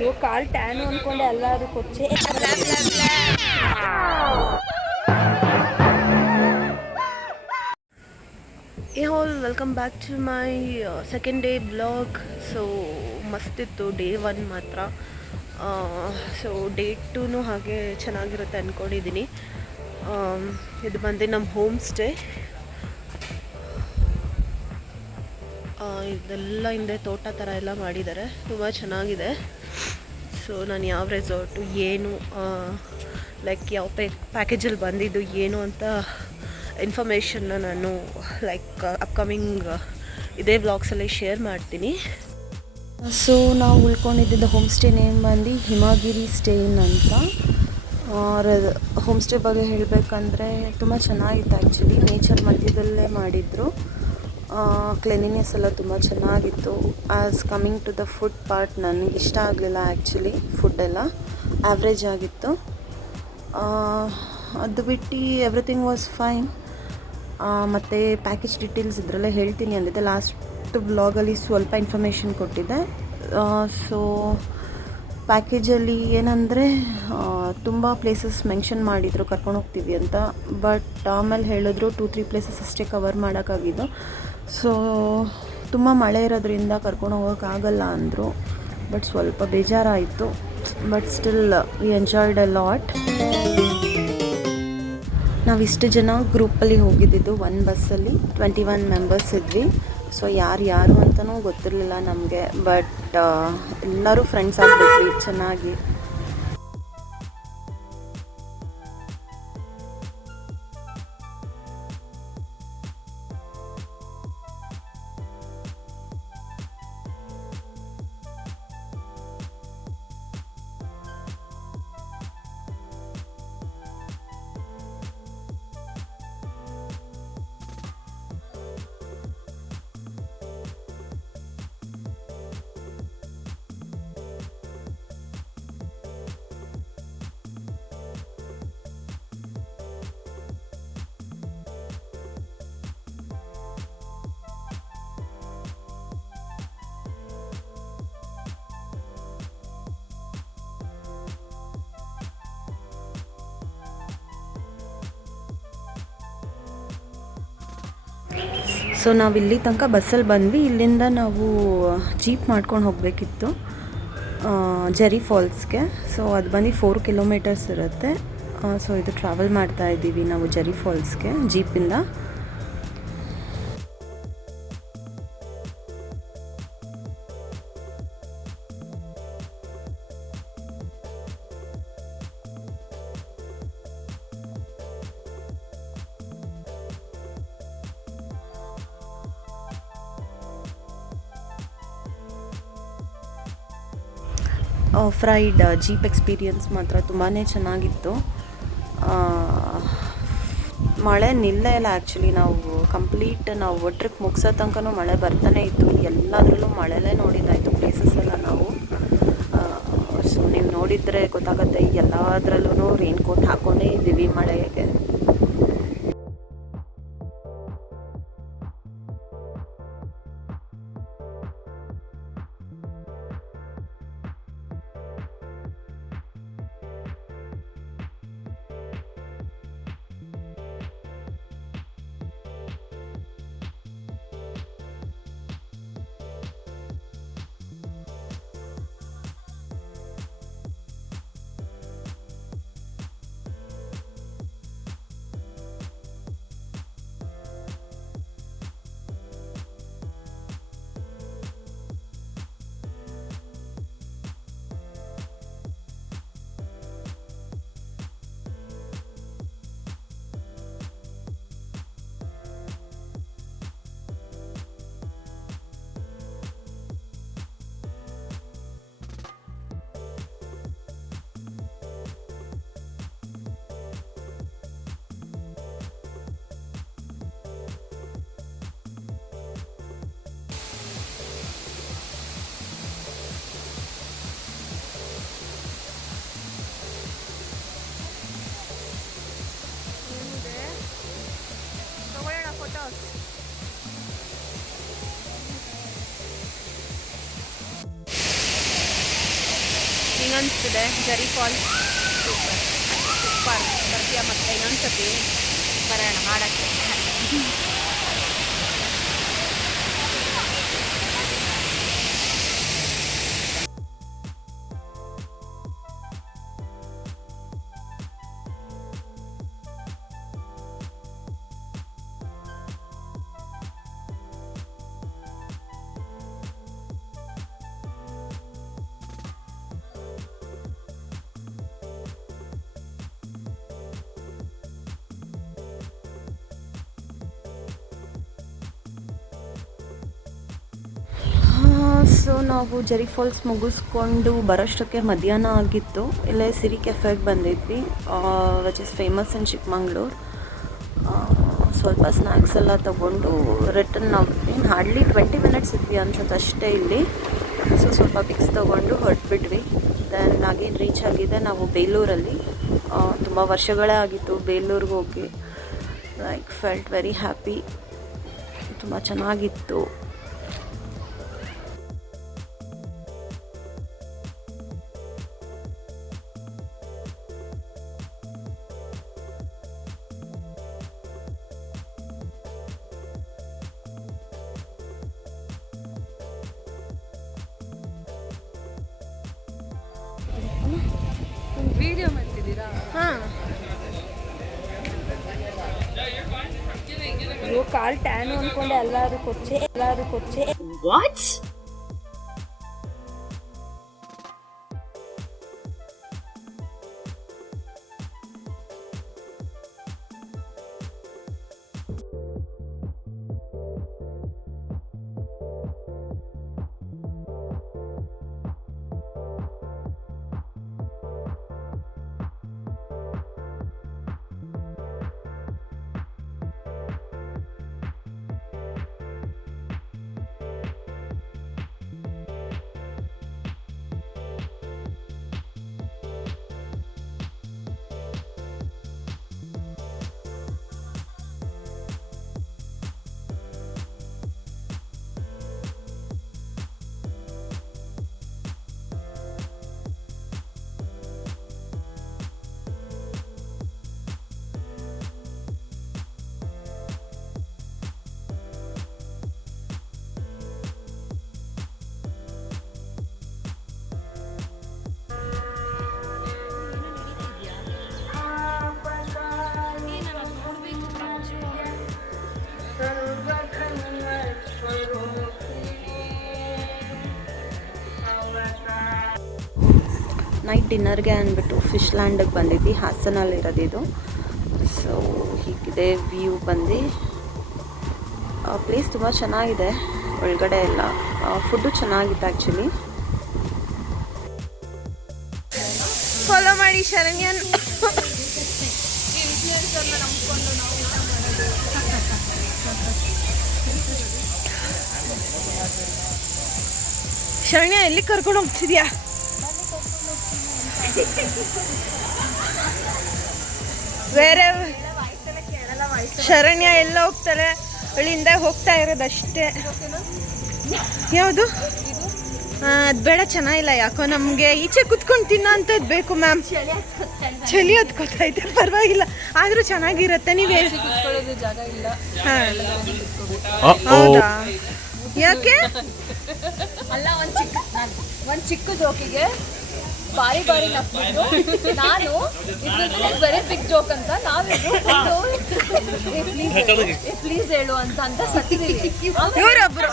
ಅಯ್ಯೋ ಕಾಲ್ ಟ್ಯಾನು ಅಂದ್ಕೊಂಡೆ ಅಲ್ಲ ಅದು ಕೊಚ್ಚೆ. ಏ ಹೋಲ್ welcome back to my second day blog. So ಮಸ್ತಿತ್ತು ಡೇ 1 ಮಾತ್ರ. ಸೊ ಡೇ 2 ಹಾಗೆ ಚೆನ್ನಾಗಿರುತ್ತೆ ಅಂದ್ಕೊಂಡಿದ್ದೀನಿ. ಇದು ಬಂದು ನಮ್ಮ ಹೋಮ್ ಸ್ಟೇ. ಇದೆಲ್ಲ ಹಿಂದೆ ತೋಟ ಥರ ಎಲ್ಲ ಮಾಡಿದ್ದಾರೆ, ತುಂಬ ಚೆನ್ನಾಗಿದೆ. ಸೊ ನಾನು ಯಾವ ರೆಸಾರ್ಟು ಏನು ಲೈಕ್ ಯಾವ ಪ್ಯಾಕೇಜಲ್ಲಿ ಬಂದಿದ್ದು ಏನು ಅಂತ ಇನ್ಫಾರ್ಮೇಷನ್ನ ನಾನು ಲೈಕ್ ಅಪ್ಕಮಿಂಗ್ ಇದೇ ವ್ಲಾಗ್ಸಲ್ಲಿ ಶೇರ್ ಮಾಡ್ತೀನಿ. ಸೊ ನಾವು ಉಳ್ಕೊಂಡಿದ್ದ ಹೋಮ್ ಸ್ಟೇ ನೇಮ್ ಬಂದು ಹಿಮಗಿರಿ ಸ್ಟೇನ್ ಅಂತ. ಹೋಮ್ ಸ್ಟೇ ಬಗ್ಗೆ ಹೇಳಬೇಕಂದ್ರೆ ತುಂಬ ಚೆನ್ನಾಗಿತ್ತು ಆ್ಯಕ್ಚುಲಿ. ನೇಚರ್ ಮಧ್ಯದಲ್ಲೇ ಮಾಡಿದರು. ಕ್ಲೀನಿನೆಸ್ ಎಲ್ಲ ತುಂಬ ಚೆನ್ನಾಗಿತ್ತು. As coming to the food part ನನಗೆ ಇಷ್ಟ ಆಗಲಿಲ್ಲ ಆ್ಯಕ್ಚುಲಿ. ಫುಡ್ಡೆಲ್ಲ ಆ್ಯಾವ್ರೇಜ್ ಆಗಿತ್ತು. ಅದು ಬಿಟ್ಟು ಎವ್ರಿಥಿಂಗ್ ವಾಸ್ ಫೈನ್. ಮತ್ತು ಪ್ಯಾಕೇಜ್ ಡೀಟೇಲ್ಸ್ ಇದರಲ್ಲೇ ಹೇಳ್ತೀನಿ ಅಂದಿದ್ದೆ. ಲಾಸ್ಟ್ ವ್ಲಾಗಲ್ಲಿ ಸ್ವಲ್ಪ ಇನ್ಫಾರ್ಮೇಷನ್ ಕೊಟ್ಟಿದ್ದೆ. ಸೊ ಪ್ಯಾಕೇಜಲ್ಲಿ ಏನಂದರೆ ತುಂಬ ಪ್ಲೇಸಸ್ ಮೆನ್ಷನ್ ಮಾಡಿದರು ಕರ್ಕೊಂಡು ಹೋಗ್ತೀವಿ ಅಂತ. ಬಟ್ ಆಮೇಲೆ ಹೇಳಿದ್ರು 2-3 ಪ್ಲೇಸಸ್ ಅಷ್ಟೇ ಕವರ್ ಮಾಡೋಕ್ಕಾಗಿದ್ದು. ಸೊ ತುಂಬ ಮಳೆ ಇರೋದ್ರಿಂದ ಕರ್ಕೊಂಡು ಹೋಗೋಕ್ಕಾಗಲ್ಲ ಅಂದರು. ಬಟ್ ಸ್ವಲ್ಪ ಬೇಜಾರಾಯಿತು. But still we enjoyed a lot. ನಾವಿಷ್ಟು ಜನ ಗ್ರೂಪಲ್ಲಿ ಹೋಗಿದ್ದಿದ್ದು ಒಂದು ಬಸ್ಸಲ್ಲಿ 21 ಮೆಂಬರ್ಸ್ ಇದ್ವಿ. ಸೊ ಯಾರು ಅಂತಲೂ ಗೊತ್ತಿರಲಿಲ್ಲ ನಮಗೆ. ಬಟ್ ಎಲ್ಲರೂ ಫ್ರೆಂಡ್ಸ್ ಆಗಿಬಿಟ್ವಿ ಚೆನ್ನಾಗಿ. ಸೊ ನಾವು ಇಲ್ಲಿ ತನಕ ಬಸ್ಸಲ್ಲಿ ಬಂದ್ವಿ. ಇಲ್ಲಿಂದ ನಾವು ಜೀಪ್ ಮಾಡ್ಕೊಂಡು ಹೋಗಬೇಕಿತ್ತು ಜೆರಿ ಫಾಲ್ಸ್ಗೆ. ಸೊ ಅದು ಬಂದು 4 ಕಿಲೋಮೀಟರ್ಸ್ ಇರುತ್ತೆ. ಸೊ ಇದು ಟ್ರಾವೆಲ್ ಮಾಡ್ತಾ ಇದ್ದೀವಿ ನಾವು ಜೆರಿ ಫಾಲ್ಸ್ಗೆ ಜೀಪಿಂದ. ಫ್ರೈಡ್ ಜೀಪ್ ಎಕ್ಸ್ಪೀರಿಯನ್ಸ್ ಮಾತ್ರ ತುಂಬಾ ಚೆನ್ನಾಗಿತ್ತು. ಮಳೆ ನಿಲ್ಲೇ ಇಲ್ಲ ಆ್ಯಕ್ಚುಲಿ. ನಾವು ಟ್ರಿಪ್ ಮುಗಿಸೋ ತನಕ ಮಳೆ ಬರ್ತಾನೆ ಇತ್ತು. ಎಲ್ಲದರಲ್ಲೂ ಮಳೆಲೇ ನೋಡಿದ್ದಾಯಿತು ಪ್ಲೇಸಸ್ ಎಲ್ಲ ನಾವು. ಸೊ ನೀವು ನೋಡಿದರೆ ಗೊತ್ತಾಗುತ್ತೆ, ಎಲ್ಲದರಲ್ಲೂ ರೈನ್ ಕೋಟ್ ಹಾಕ್ಕೊಂಡೇ ಇದ್ದೀವಿ ಮಳೆಗೆ. ಹೆಂಗೆ ಅನಿಸ್ತಿದೆ ಜರಿ ಫಾಲ್ಸ್? Super super. ಬರ್ತೀಯ ಮತ್ತೆ ಇನ್ನೊಂದ್ಸತಿ? ಬರೋಣ ಮಾಡೋಕ್ಕೆ. ಸೊ ನಾವು ಜರಿ ಫಾಲ್ಸ್ ಮುಗಿಸ್ಕೊಂಡು ಬರೋಷ್ಟಕ್ಕೆ ಮಧ್ಯಾಹ್ನ ಆಗಿತ್ತು. ಇಲ್ಲೇ ಸಿರಿ ಕೆಫೆಗೆ ಬಂದಿದ್ವಿ, ವಿಚ್ ಇಸ್ ಫೇಮಸ್ ಇನ್ ಚಿಕ್ಕಮಂಗ್ಳೂರು. ಸ್ವಲ್ಪ ಸ್ನ್ಯಾಕ್ಸ್ ಎಲ್ಲ ತೊಗೊಂಡು ರಿಟರ್ನ್ ನಾವು ಏನು ಹಾರ್ಡ್ಲಿ 20 ಮಿನಿಟ್ಸ್ ಇದ್ವಿ ಅನ್ಸುತ್ತೆ ಅಷ್ಟೇ ಇಲ್ಲಿ. ಸೊ ಸ್ವಲ್ಪ ಪಿಕ್ಸ್ ತೊಗೊಂಡು ಹೊರಟ್ಬಿಟ್ವಿ. ದೆನ್ ಅಗೇನ್ ರೀಚ್ ಆಗಿದೆ ನಾವು ಬೇಲೂರಲ್ಲಿ. ತುಂಬ ವರ್ಷಗಳೇ ಆಗಿತ್ತು ಬೇಲೂರಿಗೆ ಹೋಗಿ. ಲೈಕ್ ಫೆಲ್ಟ್ ವೆರಿ ಹ್ಯಾಪಿ, ತುಂಬ ಚೆನ್ನಾಗಿತ್ತು. ವಿಡಿಯೋ ಮಾಡ್ತಿದ್ದೀರಾ? ಹಾಂ, ಕಾಲ್ ಟ್ಯಾನು ಅಂದ್ಕೊಂಡೆ ಎಲ್ಲರೂ ಕೊಚ್ಚೆ. ವಾಟ್? ನೈಟ್ ಡಿನ್ನರ್ಗೆ ಅಂದ್ಬಿಟ್ಟು ಫಿಶ್ ಲ್ಯಾಂಡಿಗೆ ಬಂದಿದ್ವಿ. ಹಾಸನಲ್ಲಿರೋದು ಇದು. ಸೊ ಹೀಗಿದೆ ವ್ಯೂ ಬಂದು. ಪ್ಲೇಸ್ ತುಂಬ ಚೆನ್ನಾಗಿದೆ, ಒಳಗಡೆ ಎಲ್ಲ ಫುಡ್ಡು ಚೆನ್ನಾಗಿತ್ತು ಆ್ಯಕ್ಚುಲಿ. ಫಾಲೋ ಮಾಡಿ ಶರಣ್ಯನ್. ಶರಣ್ಯ ಎಲ್ಲಿ ಕರ್ಕೊಂಡು ಹೋಗ್ತಿದ್ಯಾ? ಬೇರೆ ಶರಣ್ಯ ಎಲ್ಲ ಹೋಗ್ತಾರೆ, ಅಲ್ಲಿಂದ ಹೋಗ್ತಾ ಇರೋದಷ್ಟೇ. ಯಾವುದು ಅದು ಬೇಡ, ಚೆನ್ನಾಗಿಲ್ಲ ಯಾಕೋ. ನಮಗೆ ಈಚೆ ಕುತ್ಕೊಂಡು ತಿನ್ನೋ ಅಂಥದ್ದು ಬೇಕು ಮ್ಯಾಮ್. ಚಳಿ ಹತ್ಕೋತೈತೆ, ಪರವಾಗಿಲ್ಲ ಆದರೂ ಚೆನ್ನಾಗಿರುತ್ತೆ. ನೀವೇ ಜಾಗ ಇಲ್ಲ. ಹೌದಾ? ಯಾಕೆ? ಅಲ್ಲ, ಒಂದು ಚಿಕ್ಕ ಜೋಕಿಗೆ ಬಾರಿ ನಕ್ಬಿಟ್ಟು ನಾನು ಇದ್ರಲ್ಲಿ ಬರೀ ಪಿಕ್ ಜೋಕ್ ಅಂತ ನಾವಿಬ್ರು ಪ್ಲೀಸ್ ಹೇಳು ಅಂತ ಸತ್ತಿದ್ದೀವಿ. ಇವರೊಬ್ರು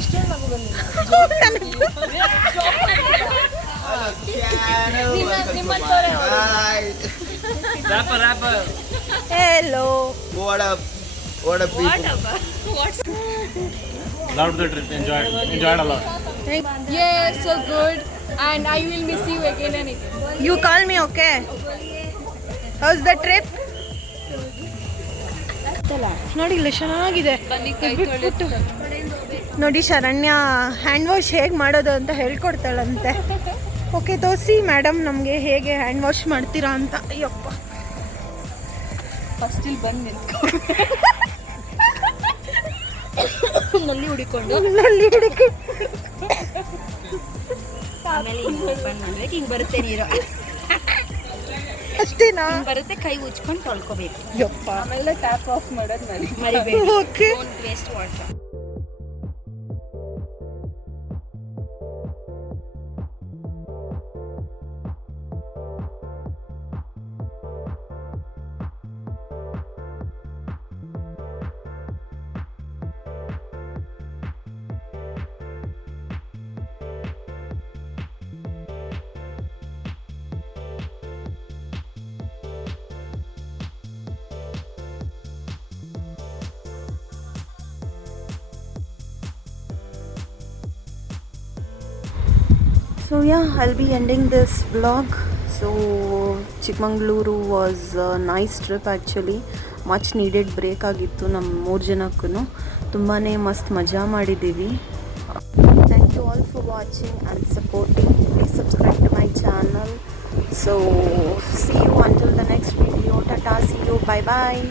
ಇಷ್ಟೇ ಮಗು ಬಂದಿಲ್ಲ. Hello. What up? What up, people? Loved the trip. Enjoyed a lot. Yeah, so good. And I will miss you again and again. You call me, okay? How's the trip? ನೋಡಿ ಇಲ್ಲಿ ಚೆನ್ನಾಗಿದೆ. ನೋಡಿ Sharanya hand wash ಹೇಗೆ ಮಾಡೋದು ಅಂತ ಹೇಳ್ಕೊಡ್ತಾಳಂತೆ. Okay, ತೋರಿಸಿ madam ನಮಗೆ ಹೇಗೆ ಹ್ಯಾಂಡ್ ವಾಶ್ ಮಾಡ್ತೀರಾ ಅಂತ. ಅಯ್ಯಪ್ಪ, ಫಸ್ಟ್ ಇಲ್ಲಿ ಬಂದು ನಿಂತ್ಕೊ. ನಲ್ಲಿ ಹುಡಿಕೊಂಡು ಆಮೇಲೆ ಹಿಂಗೆ ಓಪನ್ ಮಾಡ್ಬೇಕು. ಹಿಂಗೆ ಬರುತ್ತೆ ನೀರು, ಅಷ್ಟೇನಾ? ಹಿಂಗೆ ಬರುತ್ತೆ. ಕೈ ಉಜ್ಕೊಂಡು ತೊಳ್ಕೊಬೇಕು. ಯಪ್ಪ. ಆಮೇಲೆ ಟ್ಯಾಪ್ ಆಫ್ ಮಾಡೋದು ಮರಿಬೇಡಿ. Okay. Don't waste water. So yeah, I'll be ending this vlog. So Chikmagaluru was a nice trip actually. Much needed break ಆಗಿತ್ತು ನಮ್ಮ 3 ಜನಕ್ಕೂ. ತುಂಬಾ ಮಸ್ತ್ ಮಜಾ ಮಾಡಿದ್ದೀವಿ. Thank you all for watching and supporting. Please subscribe to my channel. So see you until the next video. Tata, see you. Bye bye.